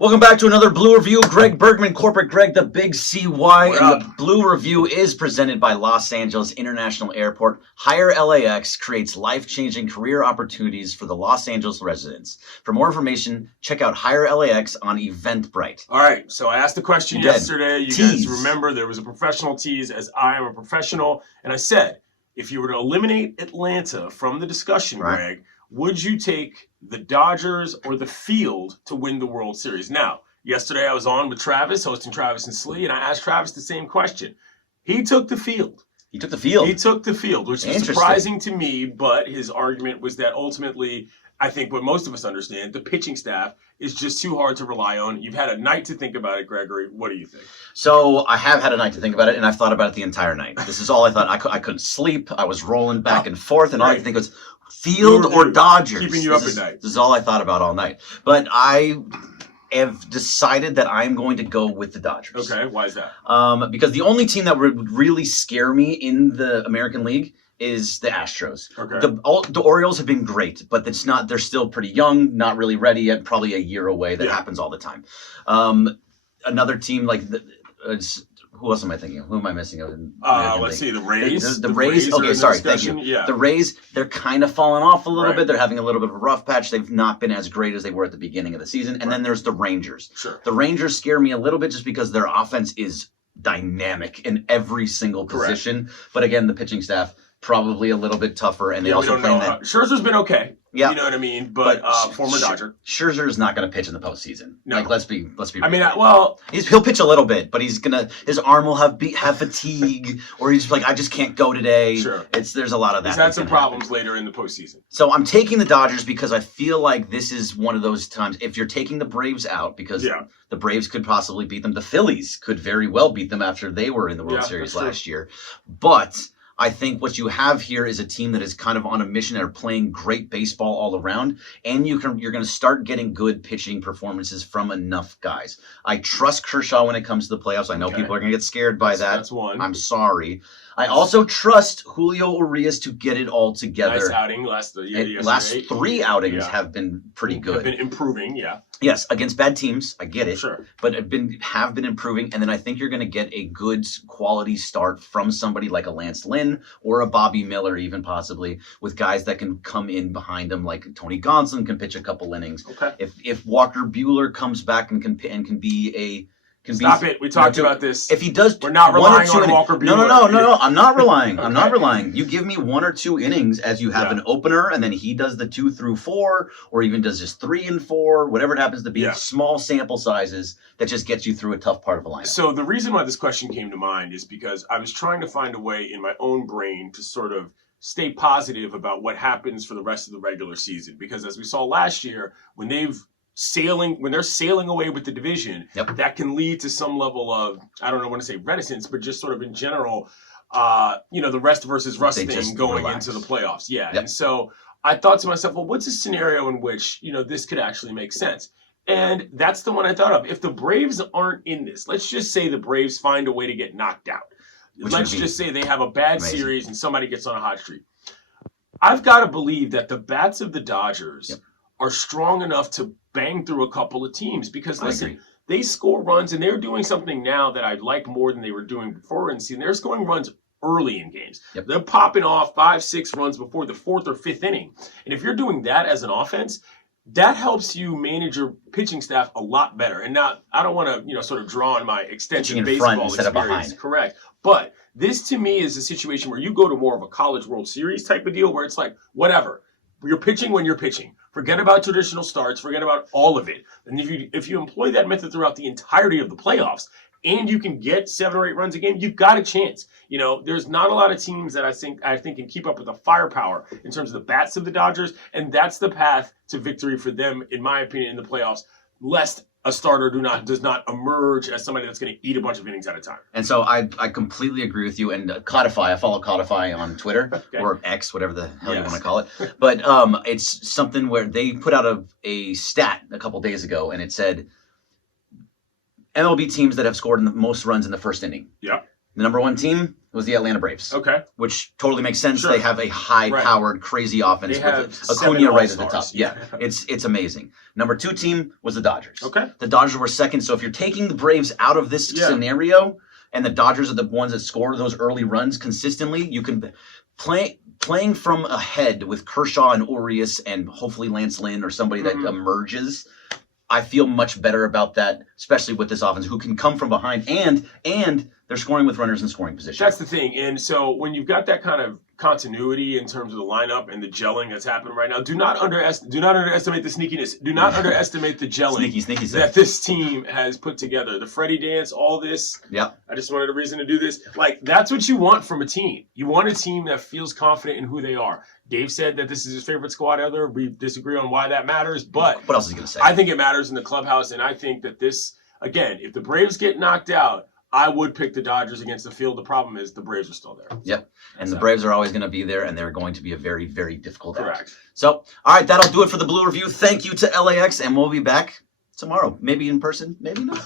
Welcome back to another Blue Review. Greg Bergman, Corporate Greg, the Big CY. And the Blue Review is presented by Los Angeles International Airport. Hire LAX creates life-changing career opportunities for the Los Angeles residents. For more information, check out Hire LAX on Eventbrite. All right, so I asked the question yesterday. You Tease. guys remember there was a professional tease, as I am a professional. And I said, if you were to eliminate Atlanta from the discussion, Greg, would you take the Dodgers or the field to win the World Series? Now, yesterday I was on with Travis, hosting Travis and Slee, and I asked Travis the same question. He took the field. He took the field? He took the field, which was surprising to me, but his argument was that ultimately, I think what most of us understand, the pitching staff is just too hard to rely on. You've had a night to think about it, Gregory. What do you think? So I have had a night to think about it, and I've thought about it the entire night. This is all I thought. I couldn't sleep. I was rolling back and forth, and all I could think was field or Dodgers. Keeping you up at night. This is all I thought about all night. But I have decided that I'm going to go with the Dodgers. Okay, why is that? Because the only team that would really scare me in the American League is the Astros. Okay. The Orioles have been great, but it's not. They're still pretty young, not really ready yet. Probably a year away. That happens all the time. Another team like who else am I thinking of? Who am I missing? Let's see, the Rays. The Rays. Okay, sorry, thank you. Yeah. The Rays, they're kind of falling off a little bit. They're having a little bit of a rough patch. They've not been as great as they were at the beginning of the season. And then there's the Rangers. Sure. The Rangers scare me a little bit just because their offense is dynamic in every single position. But again, the pitching staff probably a little bit tougher, and they also play that. Scherzer's been okay. Yeah, you know what I mean. But former Dodger. Scherzer is not going to pitch in the postseason. No. Like let's be. I mean, he'll pitch a little bit, but his arm will have fatigue, or he's like, I just can't go today. Sure. There's a lot of that. He's had some problems later in the postseason. So I'm taking the Dodgers because I feel like this is one of those times. If you're taking the Braves out, because the Braves could possibly beat them, the Phillies could very well beat them after they were in the World Series last year, but I think what you have here is a team that is kind of on a mission and are playing great baseball all around, and you're going to start getting good pitching performances from enough guys. I trust Kershaw when it comes to the playoffs. I know people are going to get scared by that. That's one. I'm sorry. I also trust Julio Urias to get it all together. Nice outing last 3 outings have been pretty good. Have been improving, Yes, against bad teams, I get it. Sure. But have been improving, and then I think you're going to get a good quality start from somebody like a Lance Lynn or a Bobby Miller, even possibly, with guys that can come in behind them, like Tony Gonsolin can pitch a couple innings. Okay. If Walker Buehler comes back and can be a Stop it. We talked about this. If he does, we're not relying on Walker Buehler. No. I'm not relying. I'm not relying. You give me 1 or 2 innings as you have an opener, and then he does the 2 through 4, or even does just 3 and 4, whatever it happens to be. Small sample sizes that just gets you through a tough part of a lineup. So the reason why this question came to mind is because I was trying to find a way in my own brain to sort of stay positive about what happens for the rest of the regular season. Because as we saw last year, when they're sailing away with the division, that can lead to some level of, I don't want to say reticence, but just sort of in general, the rest versus rust thing going into the playoffs. Yeah. And so I thought to myself, well, what's a scenario in which, this could actually make sense? And that's the one I thought of. If the Braves aren't in this, let's just say the Braves find a way to get knocked out. Let's just say they have a bad series and somebody gets on a hot streak. I've got to believe that the bats of the Dodgers are strong enough to bang through a couple of teams because, listen, they score runs, and they're doing something now that I like more than they were doing before in the season. They're scoring runs early in games. They're popping off 5-6 runs before the 4th or 5th inning. And if you're doing that as an offense, that helps you manage your pitching staff a lot better. And now, I don't want to, sort of draw on my extensive baseball experience. Correct. But this, to me, is a situation where you go to more of a College World Series type of deal where it's like, whatever. You're pitching when you're pitching. Forget about traditional starts. Forget about all of it. And if you employ that method throughout the entirety of the playoffs, and you can get 7 or 8 runs a game, you've got a chance. There's not a lot of teams that I think can keep up with the firepower in terms of the bats of the Dodgers, and that's the path to victory for them, in my opinion, in the playoffs. Lest a starter does not emerge as somebody that's going to eat a bunch of innings at a time. And so I completely agree with you. And Codify, I follow Codify on Twitter or X, whatever the hell you want to call it. But it's something where they put out a stat a couple days ago, and it said MLB teams that have scored the most runs in the first inning. Yeah. The number one team was the Atlanta Braves. Okay. Which totally makes sense. Sure. They have a high-powered, crazy offense They have with Acuna right at the top. all-stars. Yeah, it's amazing. Number two team was the Dodgers. Okay. The Dodgers were second. So if you're taking the Braves out of this scenario, and the Dodgers are the ones that score those early runs consistently, you can playing from ahead with Kershaw and Urias and hopefully Lance Lynn or somebody that emerges. I feel much better about that, especially with this offense who can come from behind and they're scoring with runners in scoring position. That's the thing. And so when you've got that kind of continuity in terms of the lineup and the gelling that's happening right now, do not underestimate the sneakiness. Do not underestimate the gelling sneaky that this team has put together. The Freddie dance, all this. Yeah. I just wanted a reason to do this. Like, that's what you want from a team. You want a team that feels confident in who they are. Dave said that this is his favorite squad ever. We disagree on why that matters, but what else is he going to say? I think it matters in the clubhouse, and I think that this, again, if the Braves get knocked out, I would pick the Dodgers against the field. The problem is the Braves are still there. Yep. And the Braves are always going to be there, and they're going to be a very, very difficult Correct. act. So, all right, that'll do it for the Blue Review. Thank you to LAX, and we'll be back tomorrow. Maybe in person, maybe not.